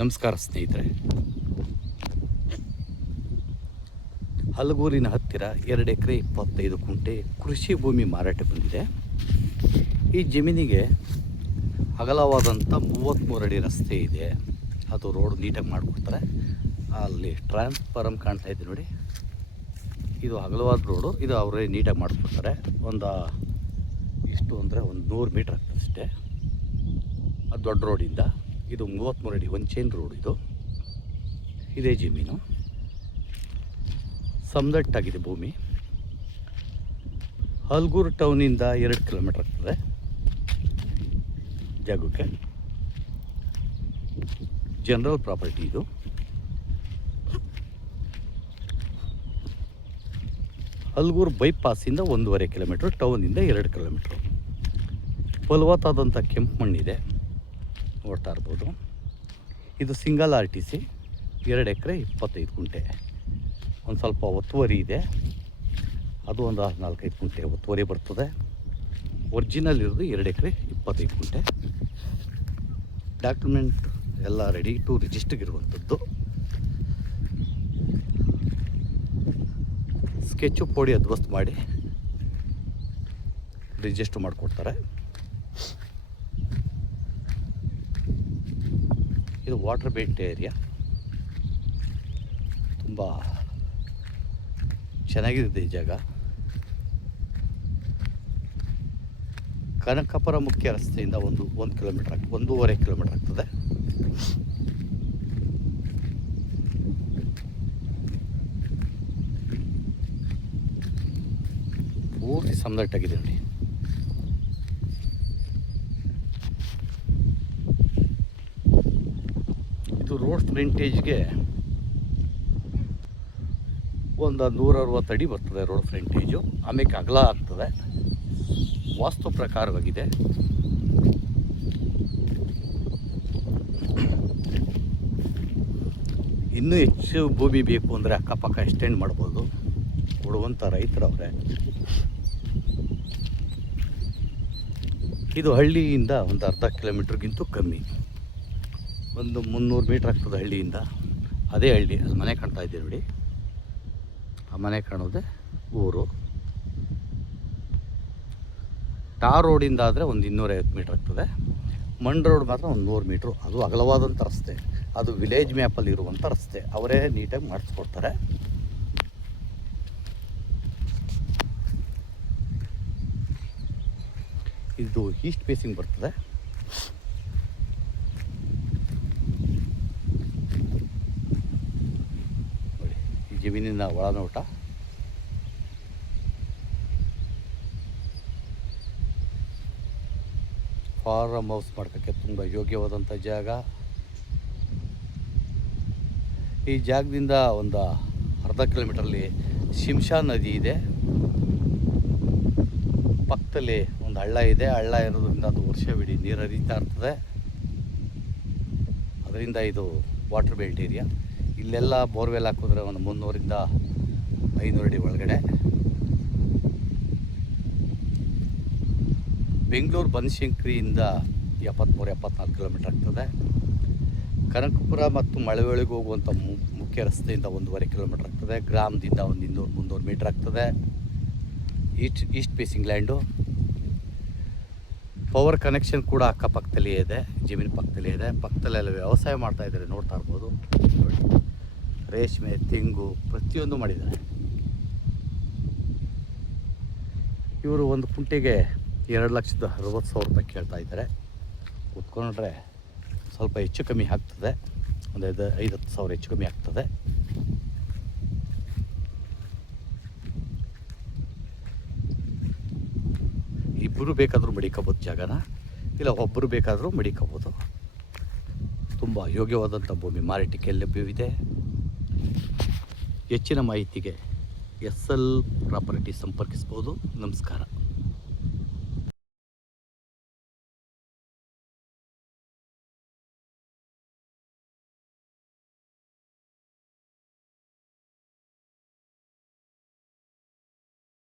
ನಮಸ್ಕಾರ ಸ್ನೇಹಿತರೆ. ಹಲಗೂರಿನ ಹತ್ತಿರ 2 ಎಕರೆ 25 ಗುಂಟೆ ಕೃಷಿ ಭೂಮಿ ಮಾರಾಟ ಬಂದಿದೆ. ಈ ಜಮೀನಿಗೆ ಅಗಲವಾದಂಥ 33 ಅಡಿ ರಸ್ತೆ ಇದೆ. ಅದು ರೋಡ್ ನೀಟಾಗಿ ಮಾಡಿಕೊಡ್ತಾರೆ. ಅಲ್ಲಿ ಟ್ರಾನ್ಸ್ಫಾರಮ್ ಕಾಣ್ತಾ ಇದೆ ನೋಡಿ, ಇದು ಅಗಲವಾದ ರೋಡು. ಇದು ಅವರೇ ನೀಟಾಗಿ ಮಾಡಿಕೊಡ್ತಾರೆ. ಇಷ್ಟು ಅಂದರೆ ಒಂದು 100 ಮೀಟ್ರ್ ಆಗ್ತದೆ ಅಷ್ಟೇ. ಅದು ದೊಡ್ಡ ರೋಡಿಂದ ಇದು 33 ಅಡಿ ಒಂದು ಚೈನ್ ರೋಡ್. ಇದೇ ಜಮೀನು ಸಮದಟ್ಟಾಗಿದೆ ಭೂಮಿ. ಹಲಗೂರು ಟೌನಿಂದ 2 ಕಿಲೋಮೀಟ್ರ್ ಆಗ್ತದೆ ಜಾಗಕ್ಕೆ. ಜನರಲ್ ಪ್ರಾಪರ್ಟಿ ಇದು. ಹಲಗೂರು ಬೈಪಾಸಿಂದ 1.5 ಕಿಲೋಮೀಟ್ರ್, ಟೌನಿಂದ 2 ಕಿಲೋಮೀಟ್ರು. ಫಲವತ್ತಾದಂಥ ಕೆಂಪು ಮಣ್ಣಿದೆ, ನೋಡ್ತಾ ಇರ್ಬೋದು. ಇದು ಸಿಂಗಲ್ RTC, 2 ಎಕರೆ 25 ಗುಂಟೆ. ಒಂದು ಸ್ವಲ್ಪ ಒತ್ತುವರಿ ಇದೆ, ಅದು ಒಂದು 4-5 ಗುಂಟೆ ಒತ್ತುವರಿ ಬರ್ತದೆ. ಒರಿಜಿನಲ್ ಇರೋದು 2 ಎಕರೆ 25 ಗುಂಟೆ. ಡಾಕ್ಯುಮೆಂಟ್ ಎಲ್ಲ ರೆಡಿ ಟು ರಿಜಿಸ್ಟರ್ಗಿರುವಂಥದ್ದು. ಸ್ಕೆಚ್ಚು ಪೋಡಿ ಅದ್ವಸ್ತು ಮಾಡಿ ರಿಜಿಸ್ಟರ್ ಮಾಡಿಕೊಡ್ತಾರೆ. ಇದು ವಾಟರ್ ಬೇಟ್ ಏರಿಯಾ, ತುಂಬ ಚೆನ್ನಾಗಿದೆ ಈ ಜಾಗ. ಕನಕಪುರ ಮುಖ್ಯ ರಸ್ತೆಯಿಂದ 1 ಕಿಲೋಮೀಟ್ರ್ 1.5 ಕಿಲೋಮೀಟ್ರ್ ಆಗ್ತದೆ. ಪೂರ್ತಿ ಸಮದಟ್ಟಾಗಿದೆ ನೋಡಿ. ಇದು ರೋಡ್ ಫ್ರಂಟೇಜ್ಗೆ ಒಂದು 160 ಅಡಿ ಬರ್ತದೆ ರೋಡ್ ಫ್ರಂಟೇಜು. ಆಮೇಲೆ ಅಗಲ ಆಗ್ತದೆ, ವಾಸ್ತು ಪ್ರಕಾರವಾಗಿದೆ. ಇನ್ನೂ ಹೆಚ್ಚು ಭೂಮಿ ಬೇಕು ಅಂದರೆ ಅಕ್ಕಪಕ್ಕ ಎಕ್ಸ್ಟೆಂಡ್ ಮಾಡ್ಬೋದು. ಕೊಡುವಂಥ ರೈತರವ್ರೆ. ಇದು ಹಳ್ಳಿಯಿಂದ ಒಂದು ಅರ್ಧ ಕಿಲೋಮೀಟ್ರಿಗಿಂತೂ ಕಮ್ಮಿ, ಒಂದು 300 ಮೀಟ್ರ್ ಆಗ್ತದೆ ಹಳ್ಳಿಯಿಂದ. ಅದೇ ಹಳ್ಳಿ, ಅಲ್ಲಿ ಮನೆ ಕಾಣ್ತಾ ಇದೆ ನೋಡಿ, ಆ ಮನೆ ಕಾಣೋದೆ ಊರು. ಟಾರ್ ರೋಡಿಂದ ಆದರೆ ಒಂದು 250 ಮೀಟ್ರ್ ಆಗ್ತದೆ. ಮಣ್ಣು ರೋಡ್ ಮಾತ್ರ ಒಂದು 100 ಮೀಟ್ರು. ಅದು ಅಗಲವಾದಂಥ ರಸ್ತೆ, ಅದು ವಿಲೇಜ್ ಮ್ಯಾಪಲ್ಲಿ ಇರುವಂಥ ರಸ್ತೆ. ಅವರೇ ನೀಟಾಗಿ ಮಾಡಿಸ್ಕೊಡ್ತಾರೆ. ಇದು ಈಸ್ಟ್ ಫೇಸಿಂಗ್ ಬರ್ತದೆ. ನೋಡಿ ಈ ಜಮೀನಿನ ಒಳನೋಟ. ಫಾರ್ಮ್ ಹೌಸ್ ಮಾಡ್ಕೋಕ್ಕೆ ತುಂಬ ಯೋಗ್ಯವಾದಂಥ ಜಾಗ. ಈ ಜಾಗದಿಂದ ಒಂದು ಅರ್ಧ ಕಿಲೋಮೀಟ್ರಲ್ಲಿ ಶಿಂಷಾ ನದಿ ಇದೆ. ಪಕ್ಕದಲ್ಲಿ ಒಂದು ಹಳ್ಳ ಇದೆ. ಹಳ್ಳ ಇರೋದ್ರಿಂದ ಅದು ವರ್ಷವಿಡೀ ನೀರು ಹರಿತಾ ಇರ್ತದೆ. ಅದರಿಂದ ಇದು ವಾಟರ್ ಬೆಲ್ಟ್ ಏರಿಯಾ. ಇಲ್ಲೆಲ್ಲ ಬೋರ್ವೆಲ್ ಹಾಕಿದ್ರೆ ಒಂದು 300ರಿಂದ 500 ಅಡಿ ಒಳಗಡೆ. ಬೆಂಗಳೂರು ಬನಶಂಕರಿಯಿಂದ 73-74 ಕಿಲೋಮೀಟ್ರ್ ಆಗ್ತದೆ. ಕನಕಪುರ ಮತ್ತು ಮಳವಳ್ಳಿಗೆ ಹೋಗುವಂಥ ಮುಖ್ಯ ರಸ್ತೆಯಿಂದ 1.5 ಕಿಲೋಮೀಟ್ರ್ ಆಗ್ತದೆ. ಗ್ರಾಮದಿಂದ ಒಂದು 200-300 ಮೀಟ್ರ್ ಆಗ್ತದೆ. East facing land. Power connection ಕೂಡ ಅಕ್ಕಪಕ್ಕದಲ್ಲೇ ಇದೆ, ಜಮೀನು ಪಕ್ಕದಲ್ಲೇ ಇದೆ. ಪಕ್ಕದಲ್ಲೆಲ್ಲ ವ್ಯವಸಾಯ ಮಾಡ್ತಾಯಿದ್ದಾರೆ, ನೋಡ್ತಾ ಇರ್ಬೋದು ನೋಡಿ. ರೇಷ್ಮೆ, ತೆಂಗು ಪ್ರತಿಯೊಂದು ಮಾಡಿದ್ದಾರೆ. ಇವರು ಒಂದು ಕುಂಟೆಗೆ 2,60,000 ರೂಪಾಯಿ ಕೇಳ್ತಾ ಇದ್ದಾರೆ. ಕೂತ್ಕೊಂಡ್ರೆ ಸ್ವಲ್ಪ ಹೆಚ್ಚು ಕಮ್ಮಿ ಆಗ್ತದೆ, ಒಂದು 5-10 ಸಾವಿರ ಹೆಚ್ಚು ಕಮ್ಮಿ ಆಗ್ತದೆ. ಇಬ್ಬರು ಬೇಕಾದರೂ ಮಡಿಕೋಬೋದು ಜಾಗನ, ಇಲ್ಲ ಒಬ್ಬರು ಬೇಕಾದರೂ ಮಡಿಕೋಬೋದು. ತುಂಬ ಯೋಗ್ಯವಾದಂಥ ಭೂಮಿ ಮಾರಾಟಕ್ಕೆ ಲಭ್ಯವಿದೆ. ಹೆಚ್ಚಿನ ಮಾಹಿತಿಗೆ SL ಪ್ರಾಪರ್ಟಿ ಸಂಪರ್ಕಿಸ್ಬೋದು. ನಮಸ್ಕಾರ.